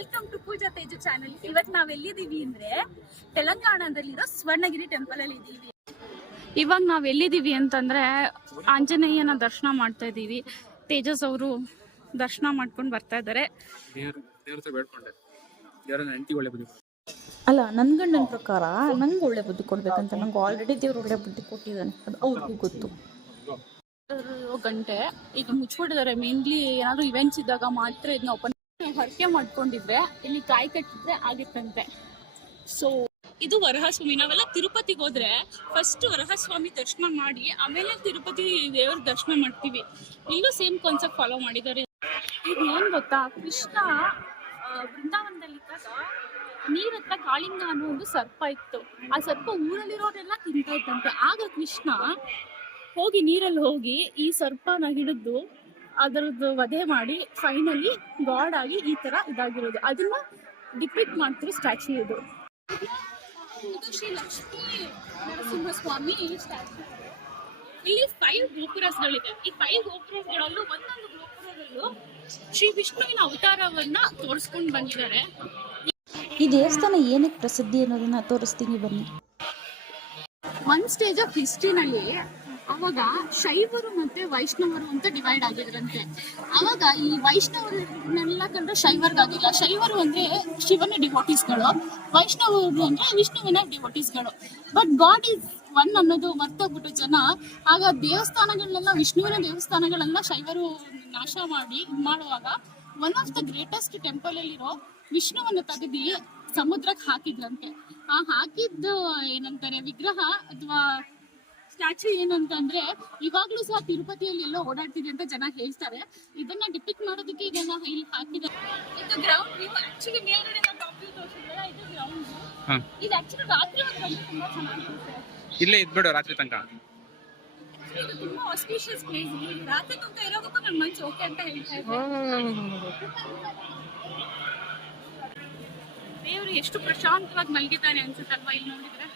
Welcome to Pooja Teju channel ಇವತ್ತು ನಾವ್ ಎಲ್ಲಿದೀವಿ ಅಂದ್ರೆ ತೆಲಂಗಾಣದಲ್ಲಿರೋ ಸ್ವರ್ಣಗಿರಿ ಟೆಂಪಲ್ ಅಲ್ಲಿ ಇದೀವಿ. ಇವಾಗ ನಾವ್ ಎಲ್ಲಿದೀವಿ ಅಂತಂದ್ರೆ ಆಂಜನೇಯನ ದರ್ಶನ ಮಾಡ್ತಾ ಇದೀವಿ. ತೇಜಸ್ ಅವರು ದರ್ಶನ ಮಾಡ್ಕೊಂಡು ಬರ್ತಾ ಬುದ್ಧಿ ಅಲ್ಲ ನನ್ನ ಗಂಡನ ಪ್ರಕಾರ ನಂಗೆ ಒಳ್ಳೆ ಬುದ್ಧಿ ಕೊಡ್ಬೇಕಂತ ನಂಗೆ ಆಲ್ರೆಡಿ ದೇವ್ರು ಒಳ್ಳೆ ಬುದ್ಧಿ ಕೊಟ್ಟಿದ್ದಾನೆ. ಅದು ಅವ್ರಿಗೂ ಗೊತ್ತು. ಗಂಟೆ. ಈಗ ಮುಚ್ಚಿಬಿಟ್ಟಿದ್ದಾರೆ. ಮೇನ್ಲಿ ಏನಾದ್ರು ಇವೆಂಟ್ಸ್ ಇದ್ದಾಗ ಮಾತ್ರ ಇದನ್ನ ಓಪನ್ ಹರಕೆ ಮಾಡ್ಕೊಂಡಿದ್ರೆ, ಇಲ್ಲಿ ಕಾಯಿ ಕಟ್ಟಿದ್ರೆ ಆಗಿತ್ತಂತೆ. ಸೊ ಇದು ವರಹಸ್ವಾಮಿ. ನಾವೆಲ್ಲ ತಿರುಪತಿಗೆ ಹೋದ್ರೆ ಫಸ್ಟ್ ವರಹಸ್ವಾಮಿ ದರ್ಶನ ಮಾಡಿ, ಆಮೇಲೆ ತಿರುಪತಿ ದೇವರ ದರ್ಶನ ಮಾಡ್ತೀವಿ. ಇಲ್ಲೂ ಸೇಮ್ ಕಾನ್ಸೆಪ್ಟ್ ಫಾಲೋ ಮಾಡಿದ್ದಾರೆ. ಈಗ ಏನ್ ಗೊತ್ತಾ? ಕೃಷ್ಣ ವೃಂದಾವನದಲ್ಲಿ ಹತ್ರ ಕಾಳಿಂಗ ಅನ್ನೋ ಒಂದು ಸರ್ಪ ಇತ್ತು. ಆ ಸರ್ಪ ಊರಲ್ಲಿರೋರೆಲ್ಲ ತಿಂತಾ ಇತ್ತಂತೆ ಆಗ ಕೃಷ್ಣ ಹೋಗಿ ನೀರಲ್ಲಿ ಹೋಗಿ ಈ ಸರ್ಪನ ಹಿಡಿದು ಅದರದ್ದು ವಧೆ ಮಾಡಿ ಫೈನಲಿ ಗಾಡ್ ಆಗಿ ಈ ತರ ಇದಾಗಿರೋದು. ಅದನ್ನ ಡಿಪಿಕ್ಟ್ ಮಾಡ್ತಿರೋ ಸ್ಟ್ಯಾಚ್ಯೂ ಇದು. ಇದು ಶ್ರೀ ಲಕ್ಷ್ಮೀ ನರಸಿಂಹಸ್ವಾಮಿ ಸ್ಟ್ಯಾಚ್ಯೂ ಇಲ್ಲಿ ಫೈವ್ ಗೋಪುರಗಳಿದೆ. ಈ ಫೈವ್ ಗೋಪುರಗಳಲ್ಲೂ ಒಂದೊಂದು ಗೋಪುರದಲ್ಲೂ ಶ್ರೀ ವಿಷ್ಣುವಿನ ಅವತಾರವನ್ನ ತೋರಿಸ್ಕೊಂಡು ಬಂದಿದ್ದಾರೆ. ಈ ದೇವಸ್ಥಾನ ಏನಕ್ಕೆ ಪ್ರಸಿದ್ಧಿ ಅನ್ನೋದನ್ನ ತೋರಿಸ್ತೀನಿ ಬನ್ನಿ. ಒನ್ ಸ್ಟೇಜ್ ಆಫ್ ಹಿಸ್ಟ್ರಿನಲ್ಲಿ ಅವಾಗ ಶೈವರು ಮತ್ತೆ ವೈಷ್ಣವರು ಅಂತ ಡಿವೈಡ್ ಆಗಿದ್ರಂತೆ. ಅವಾಗ ಈ ವೈಷ್ಣವರನ್ನೆಲ್ಲ ಕಂಡ್ರೆ ಶೈವರ್ಗಾಗಿಲ್ಲ ಶೈವರು ಅಂದ್ರೆ ಶಿವನ ಡಿವೋಟೀಸ್ಗಳು ವೈಷ್ಣವರು ಅಂದ್ರೆ ವಿಷ್ಣುವಿನ ಡಿವೋಟೀಸ್ಗಳು ಬಟ್ ಗಾಡ್ ಇಸ್ ಒನ್ ಅನ್ನೋದು ಮರ್ತೋಗ್ಬಿಟ್ಟು ಜನ ಆಗ ದೇವಸ್ಥಾನಗಳನ್ನೆಲ್ಲ ವಿಷ್ಣುವಿನ ದೇವಸ್ಥಾನಗಳೆಲ್ಲ ಶೈವರು ನಾಶ ಮಾಡಿ ಮಾಡುವಾಗ one of the greatest temple ಅಲ್ಲಿರೋ ವಿಷ್ಣುವನ್ನು ತೆಗೆದಿ ಸಮುದ್ರಕ್ಕೆ ಹಾಕಿದ್ರಂತೆ. ಆ ಹಾಕಿದ್ದು ಏನಂತಾರೆ, ವಿಗ್ರಹ ಅಥವಾ ಸ್ಟ್ಯಾಚ್ಯೂ ಏನಂತಂದ್ರೆ ಇವಾಗ್ಲೂ ಸಹ ತಿರುಪತಿಯಲ್ಲಿ ಎಲ್ಲೋ ಓಡಾಡ್ತಿದೆ ಅಂತ ಜನ ಹೇಳ್ತಾರೆ. ಇದನ್ನ ಡಿಪಿಕ್ಟ್ ಮಾಡೋದಕ್ಕೆ ಇದನ್ನ ಇಲ್ಲಿ ಹಾಕಿದ್ದಾರೆ. ಇದು ಗ್ರೌಂಡ್ ವ್ಯೂ ಆಕ್ಚುಲಿ ಮೇಲ್ಗಡೆ ನಾವು ಟಾಪ್ ವ್ಯೂ ತೋರಿಸಿದ್ರೆ ಇದು ಗ್ರೌಂಡ್ ಇದು ಆಕ್ಚುಲಿ ರಾತ್ರಿ ತುಂಬಾ ಚೆನ್ನಾಗಿರುತ್ತೆ. ಇಲ್ಲೇ ಇದ್ಬಿಡು ರಾತ್ರಿ ತನಕ. ಇದು ತುಂಬಾ ಆಸ್ಪಿಷಿಯಸ್ ಪ್ಲೇಸ್ ರಾತ್ರಿ ತನಕ ಇರೋದಕ್ಕೂ ನನ್ನ ಮನ್ಸು ಓಕೆ ಅಂತ ಹೇಳ್ತಾ ಇದ್ದೆ. ದೇವರು ಎಷ್ಟು ಪ್ರಶಾಂತವಾಗಿ ಮಲಗಿದ್ದಾನೆ ಅನ್ಸುತ್ತಲ್ವಾ ಇಲ್ಲಿ ನೋಡಿದ್ರೆ?